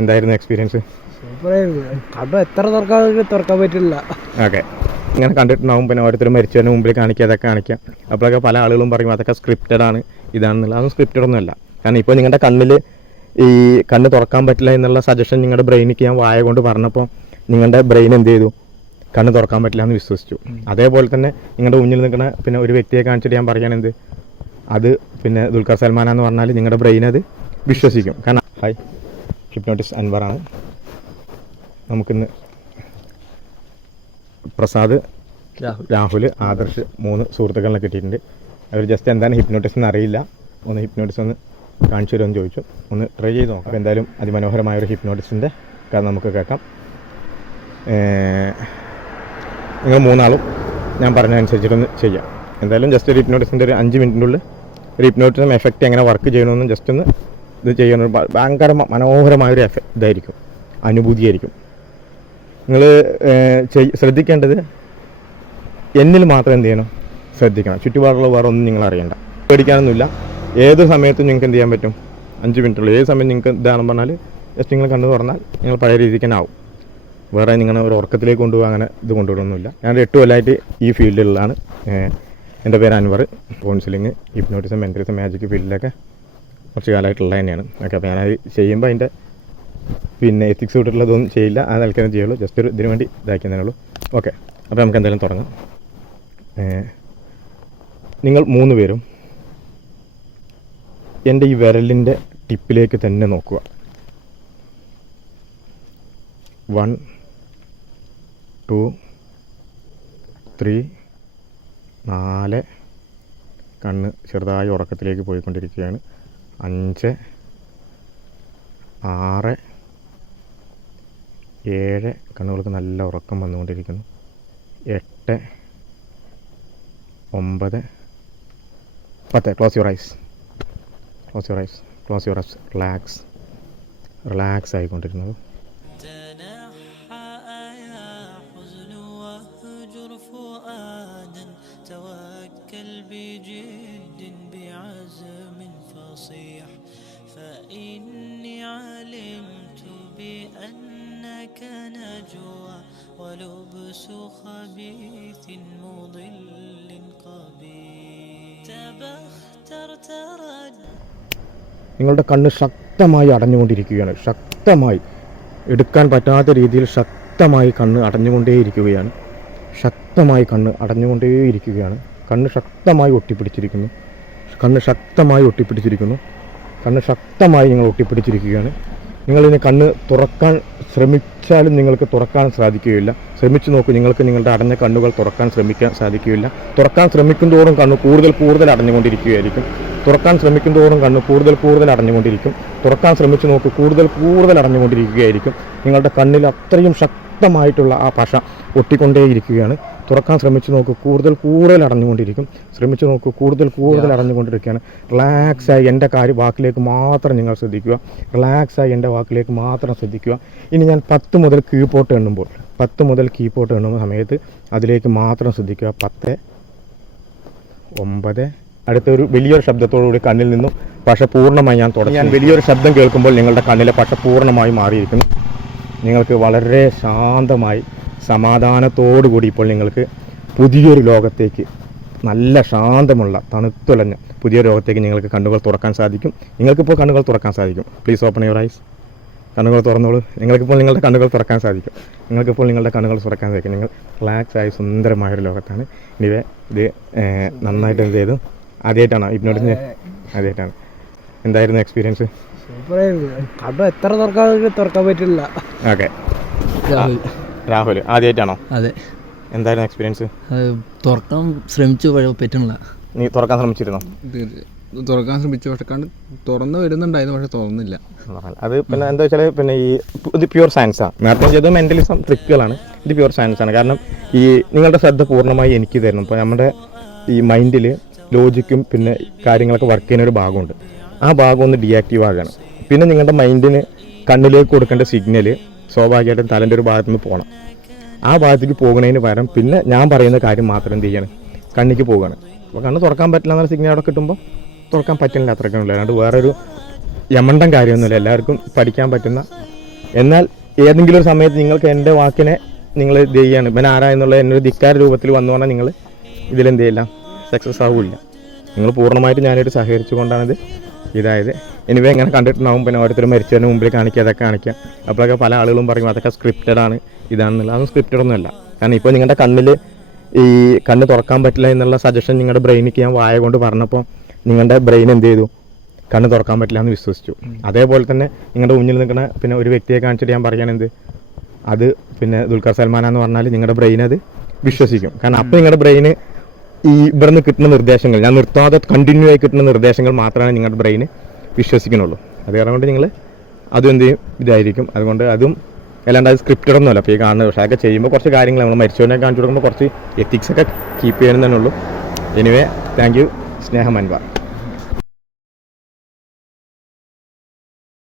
എന്തായിരുന്നു എക്സ്പീരിയൻസ്? കണ്ടു, എത്ര തുറക്കാൻ പറ്റില്ല. ഓക്കെ, ഇങ്ങനെ കണ്ടിട്ടുണ്ടാവും. പിന്നെ ഓരോരുത്തർ മരിച്ചതിന് മുമ്പിൽ കാണിക്കുക, അതൊക്കെ കാണിക്കുക. അപ്പോഴൊക്കെ പല ആളുകളും പറയും അതൊക്കെ സ്ക്രിപ്റ്റഡ് ആണ്, ഇതാണെന്നുള്ള. അതൊന്നും സ്ക്രിപ്റ്റഡ് ഒന്നും അല്ല. കാരണം ഇപ്പോൾ നിങ്ങളുടെ കണ്ണിൽ ഈ കണ്ണ് തുറക്കാൻ പറ്റില്ല എന്നുള്ള സജഷൻ നിങ്ങളുടെ ബ്രെയിനിക്ക് ഞാൻ വായ കൊണ്ട് പറഞ്ഞപ്പോൾ നിങ്ങളുടെ ബ്രെയിൻ എന്ത് ചെയ്തു? കണ്ണ് തുറക്കാൻ പറ്റില്ല എന്ന് വിശ്വസിച്ചു. അതേപോലെ തന്നെ നിങ്ങളുടെ മുന്നിൽ നിൽക്കുന്ന പിന്നെ ഒരു വ്യക്തിയെ കാണിച്ചിട്ട് ഞാൻ പറയുകയാണെന്ത്, അത് പിന്നെ ദുൽഖർ സൽമാനാന്ന് പറഞ്ഞാൽ നിങ്ങളുടെ ബ്രെയിൻ അത് വിശ്വസിക്കും. കാരണം ഹായ്, ഹിപ്നോട്ടിസ്റ്റ് അൻവറാണ്. നമുക്കിന്ന് പ്രസാദ്, രാഹുൽ, ആദർശ് 3 സുഹൃത്തുക്കളെ കിട്ടിയിട്ടുണ്ട്. അവർ ജസ്റ്റ് എന്താണ് ഹിപ്നോട്ടിസം എന്ന് അറിയില്ല, ഒന്ന് ഹിപ്നോട്ടിസം ഒന്ന് കാണിച്ചു തരുമെന്ന് ചോദിച്ചു. ഒന്ന് ട്രൈ ചെയ്ത് നോക്കാം. അപ്പോൾ എന്തായാലും അതിമനോഹരമായൊരു ഹിപ്നോട്ടിസിൻ്റെ കഥ നമുക്ക് കേൾക്കാം. നിങ്ങൾ 3 ആളും ഞാൻ പറഞ്ഞതനുസരിച്ചിട്ടൊന്ന് ചെയ്യാം. എന്തായാലും ജസ്റ്റ് ഒരു ഹിപ്നോട്ടിസിൻ്റെ ഒരു 5 മിനിറ്റിനുള്ളിൽ ഒരു ഹിപ്നോട്ടിസം എഫക്റ്റ് എങ്ങനെ വർക്ക് ചെയ്യണമെന്നും ജസ്റ്റ് ഒന്ന് ഇത് ചെയ്യണം. ഭയങ്കര മനോഹരമായൊരു ഇതായിരിക്കും, അനുഭൂതിയായിരിക്കും. നിങ്ങൾ ശ്രദ്ധിക്കേണ്ടത് എന്നിൽ മാത്രം എന്ത് ചെയ്യണം, ശ്രദ്ധിക്കണം. ചുറ്റുപാടുള്ള വേറെ ഒന്നും നിങ്ങൾ അറിയണ്ട, പേടിക്കാനൊന്നുമില്ല. ഏത് സമയത്തും നിങ്ങൾക്ക് എന്ത് ചെയ്യാൻ പറ്റും, 5 മിനിറ്റുള്ളൂ. ഏത് സമയം നിങ്ങൾക്ക് ഇതാണെന്ന് പറഞ്ഞാൽ ജസ്റ്റ് നിങ്ങൾ കണ്ടു തുറന്നാൽ നിങ്ങൾ പഴയ രീതിക്ക് തന്നെ ആവും. വേറെ നിങ്ങൾ ഒരു ഉറക്കത്തിലേക്ക് കൊണ്ടുപോകാൻ അങ്ങനെ ഇത് കൊണ്ടുവിടുന്നില്ല. ഞാൻ 8 കൊല്ലമായിട്ട് ഈ ഫീൽഡിലാണ്. എൻ്റെ പേര് Anwar. Counselling, hypnotism, mentalism, magic ഫീൽഡിലൊക്കെ കുറച്ച് കാലമായിട്ടുള്ളത് തന്നെയാണ്. ഓക്കെ, അപ്പോൾ ഞാനത് ചെയ്യുമ്പോൾ അതിൻ്റെ പിന്നെ എത്തിക്സ് വിട്ടിട്ടുള്ളതൊന്നും ചെയ്യില്ല, അത് നിൽക്കാൻ ചെയ്യുള്ളൂ. ജസ്റ്റ് ഒരു ഇതിനു വേണ്ടി ഇതാക്കിയതേ ഉള്ളൂ. ഓക്കെ, അപ്പോൾ നമുക്ക് എന്തായാലും തുടങ്ങാം. നിങ്ങൾ 3 പേരും എൻ്റെ ഈ വിരലിൻ്റെ ടിപ്പിലേക്ക് തന്നെ നോക്കുക. 1 2 3 4. കണ്ണ് ചെറുതായി ഉറക്കത്തിലേക്ക് പോയിക്കൊണ്ടിരിക്കുകയാണ്. 5 6 7. കണ്ണുകൾക്ക് നല്ല ഉറക്കം വന്നുകൊണ്ടിരിക്കുന്നു. 8 9 10. Close your eyes, close your eyes, close your eyes. Relax ആയിക്കൊണ്ടിരുന്നത്. ولبس خبيث مضل قبيح تبختر ترد. നിങ്ങളുടെ കണ്ണ് ശക്തമായി അടഞ്ഞുകൊണ്ടിരിക്കുകയാണ്. ശക്തമായി, എടുക്കാൻ പറ്റാത്ത രീതിയിൽ ശക്തമായി കണ്ണ് അടഞ്ഞുകൊണ്ടേയിരിക്കുകയാണ്. ശക്തമായി കണ്ണ് അടഞ്ഞുകൊണ്ടേയിരിക്കുകയാണ്. കണ്ണ് ശക്തമായി ഒട്ടിപ്പിടിച്ചിരിക്കുന്നു. കണ്ണ് ശക്തമായി ഒട്ടിപ്പിടിച്ചിരിക്കുന്നു. കണ്ണ് ശക്തമായി നിങ്ങൾ ഒട്ടിപ്പിടിച്ചിരിക്കുകയാണ്. നിങ്ങളിനി കണ്ണ് തുറക്കാൻ ശ്രമിച്ചാലും നിങ്ങൾക്ക് തുറക്കാൻ സാധിക്കുകയില്ല. ശ്രമിച്ചു നോക്കൂ, നിങ്ങൾക്ക് നിങ്ങളുടെ അടഞ്ഞ കണ്ണുകൾ തുറക്കാൻ ശ്രമിക്കാൻ സാധിക്കുകയില്ല. തുറക്കാൻ ശ്രമിക്കുന്തോറും കണ്ണ് കൂടുതൽ അടഞ്ഞുകൊണ്ടിരിക്കുകയായിരിക്കും. തുറക്കാൻ ശ്രമിക്കുന്തോറും കണ്ണ് കൂടുതൽ അടഞ്ഞുകൊണ്ടിരിക്കും. തുറക്കാൻ ശ്രമിച്ചു നോക്കൂ, കൂടുതൽ അടഞ്ഞുകൊണ്ടിരിക്കുകയായിരിക്കും. നിങ്ങളുടെ കണ്ണിൽ അത്രയും ശക്തമായിട്ടുള്ള ആ പശ ഒട്ടിക്കൊണ്ടേയിരിക്കുകയാണ്. തുറക്കാൻ ശ്രമിച്ചു നോക്കൂ, കൂടുതൽ അടഞ്ഞുകൊണ്ടിരിക്കും. ശ്രമിച്ചു നോക്കൂ, കൂടുതൽ അടഞ്ഞുകൊണ്ടിരിക്കുകയാണ്. റിലാക്സായി എൻ്റെ വാക്കിലേക്ക് മാത്രം നിങ്ങൾ ശ്രദ്ധിക്കുക. റിലാക്സായി എൻ്റെ വാക്കിലേക്ക് മാത്രം ശ്രദ്ധിക്കുക. ഇനി ഞാൻ 10 മുതൽ കീപ്പോട്ട് എണ്ണുമ്പോൾ സമയത്ത് അതിലേക്ക് മാത്രം ശ്രദ്ധിക്കുക. 10 9. അടുത്തൊരു വലിയൊരു ശബ്ദത്തോടുകൂടി കണ്ണിൽ നിന്നും പശ പൂർണ്ണമായി ഞാൻ വലിയൊരു ശബ്ദം കേൾക്കുമ്പോൾ നിങ്ങളുടെ കണ്ണിലെ പശ പൂർണ്ണമായി മാറിയിരിക്കുന്നു. നിങ്ങൾക്ക് വളരെ ശാന്തമായി സമാധാനത്തോടുകൂടി ഇപ്പോൾ നിങ്ങൾക്ക് പുതിയൊരു ലോകത്തേക്ക്, നല്ല ശാന്തമുള്ള തണുത്തുലഞ്ഞ പുതിയൊരു ലോകത്തേക്ക് നിങ്ങൾക്ക് കണ്ണുകൾ തുറക്കാൻ സാധിക്കും. നിങ്ങൾക്കിപ്പോൾ കണ്ണുകൾ തുറക്കാൻ സാധിക്കും. Please open your eyes. കണ്ണുകൾ തുറന്നോളൂ. നിങ്ങൾക്കിപ്പോൾ നിങ്ങളുടെ കണ്ണുകൾ തുറക്കാൻ സാധിക്കും. നിങ്ങൾ റിലാക്സായി സുന്ദരമായൊരു ലോകത്താണ്. ഇത് നന്നായിട്ട് എന്ത് ചെയ്തു? ആദ്യമായിട്ടാണോ ഹിപ്നോട്ടിസിന്? ആദ്യമായിട്ടാണ്. എന്തായിരുന്നു എക്സ്പീരിയൻസ്? കണ്ടു, എത്ര തുറക്കാൻ പറ്റില്ല. ഓക്കെ, രാഹുൽ ആദ്യമായിട്ടാണോ? അതെ. എന്തായിരുന്നു എക്സ്പീരിയൻസ്? തുറക്കാൻ ശ്രമിച്ചു, പറ്റുന്നില്ല. നീ തുറക്കാൻ ശ്രമിച്ചിരുന്നോ? തുറക്കാൻ ശ്രമിച്ചു, പക്ഷെ കണ്ട് തുറന്നു വരുന്നുണ്ടായിരുന്നു, പക്ഷെ തുറന്നില്ല. അത് പിന്നെ എന്താ വെച്ചാൽ പിന്നെ ഇത് പ്യുവർ സയൻസാണ്. നേരത്തെ ചെയ്തത് മെൻ്റലിസം ട്രിക്കുകളാണ്. ഇത് പ്യുവർ സയൻസാണ്. കാരണം ഈ നിങ്ങളുടെ ശ്രദ്ധ പൂർണ്ണമായി എനിക്ക് തരണം. ഇപ്പോൾ നമ്മുടെ ഈ മൈൻഡിൽ ലോജിക്കും പിന്നെ കാര്യങ്ങളൊക്കെ വർക്ക് ചെയ്യുന്ന ഒരു ഭാഗമുണ്ട്. ആ ഭാഗം ഒന്ന് ഡീആക്റ്റീവ് ആകുകയാണ്. പിന്നെ നിങ്ങളുടെ മൈൻഡിന് കണ്ണിലേക്ക് കൊടുക്കേണ്ട സിഗ്നൽ സ്വാഭാവികമായിട്ടും തലൻ്റെ ഒരു ഭാഗത്തു നിന്ന് പോകണം. ആ ഭാഗത്തേക്ക് പോകുന്നതിന് പകരം പിന്നെ ഞാൻ പറയുന്ന കാര്യം മാത്രം എന്ത് ചെയ്യണം, കണ്ണിക്ക് പോവുകയാണ്. അപ്പോൾ കണ്ണ് തുറക്കാൻ പറ്റില്ല എന്നുള്ള സിഗ്നൽ അവിടെ കിട്ടുമ്പോൾ തുറക്കാൻ പറ്റില്ല, അത്രയ്ക്കുള്ള. അല്ലാണ്ട് വേറൊരു യമണ്ടം കാര്യമൊന്നുമില്ല. എല്ലാവർക്കും പഠിക്കാൻ പറ്റുന്ന എന്നാൽ ഏതെങ്കിലും ഒരു സമയത്ത് നിങ്ങൾക്ക് എൻ്റെ വാക്കിനെ നിങ്ങൾ ഇത് ചെയ്യാണ് ഇവൻ ആരാ എന്നുള്ള എന്നൊരു ധിക്കാര രൂപത്തിൽ വന്നു പറഞ്ഞാൽ നിങ്ങൾ ഇതിലെന്ത് ചെയ്യില്ല, സക്സസ് ആവില്ല. നിങ്ങൾ പൂർണ്ണമായിട്ട് ഞാനായിട്ട് സഹകരിച്ചുകൊണ്ടാണിത് ഇതായത്. എനിവേ എങ്ങനെ കണ്ടിട്ടുണ്ടാവും, പിന്നെ ഓരോരുത്തർ മരിച്ചതിന് മുമ്പിൽ കാണിക്കുക, അതൊക്കെ കാണിക്കുക. അപ്പോഴൊക്കെ പല ആളുകളും പറയും അതൊക്കെ സ്ക്രിപ്റ്റഡ് ആണ്, ഇതാണെന്നുള്ള. അതൊന്നും സ്ക്രിപ്റ്റഡ് ഒന്നുമല്ല. കാരണം ഇപ്പോൾ നിങ്ങളുടെ കണ്ണിൽ ഈ കണ്ണ് തുറക്കാൻ പറ്റില്ല എന്നുള്ള സജഷൻ നിങ്ങളുടെ ബ്രെയിനിക്ക് ഞാൻ വായ കൊണ്ട് പറഞ്ഞപ്പോൾ നിങ്ങളുടെ ബ്രെയിൻ എന്ത് ചെയ്തു, കണ്ണ് തുറക്കാൻ പറ്റില്ല എന്ന് വിശ്വസിച്ചു. അതേപോലെ തന്നെ നിങ്ങളുടെ മുന്നിൽ നിൽക്കുന്ന പിന്നെ ഒരു വ്യക്തിയെ കാണിച്ചിട്ട് ഞാൻ പറയാനെന്ത്, അത് പിന്നെ ദുൽഖർ സൽമാൻ എന്ന് പറഞ്ഞാൽ നിങ്ങളുടെ ബ്രെയിൻ അത് വിശ്വസിക്കും. കാരണം അപ്പോൾ നിങ്ങളുടെ ബ്രെയിന് ഈ ഇവിടുന്ന് കിട്ടുന്ന നിർദ്ദേശങ്ങൾ, ഞാൻ നിർത്താതെ കണ്ടിന്യൂ ആയി കിട്ടുന്ന നിർദ്ദേശങ്ങൾ മാത്രമേ നിങ്ങളുടെ ബ്രെയിന് വിശ്വസിക്കുന്നുള്ളൂ. അത് കാരണം കൊണ്ട് നിങ്ങൾ അതും എന്ത് ചെയ്യും, ഇതായിരിക്കും. അതുകൊണ്ട് അതും അല്ലാണ്ട് അത് സ്ക്രിപ്റ്റഡ് ഒന്നുമല്ല. അപ്പോൾ ഈ കാണുന്നത് പക്ഷേ അതൊക്കെ ചെയ്യുമ്പോൾ കുറച്ച് കാര്യങ്ങൾ നമ്മൾ മരിച്ചവനെ കാണിച്ചു കൊടുക്കുമ്പോൾ കുറച്ച് എത്തിക്സൊക്കെ കീപ്പ് ചെയ്യണം തന്നെ ഉള്ളൂ. Anyway thank you. സ്നേഹം അൻവാർ.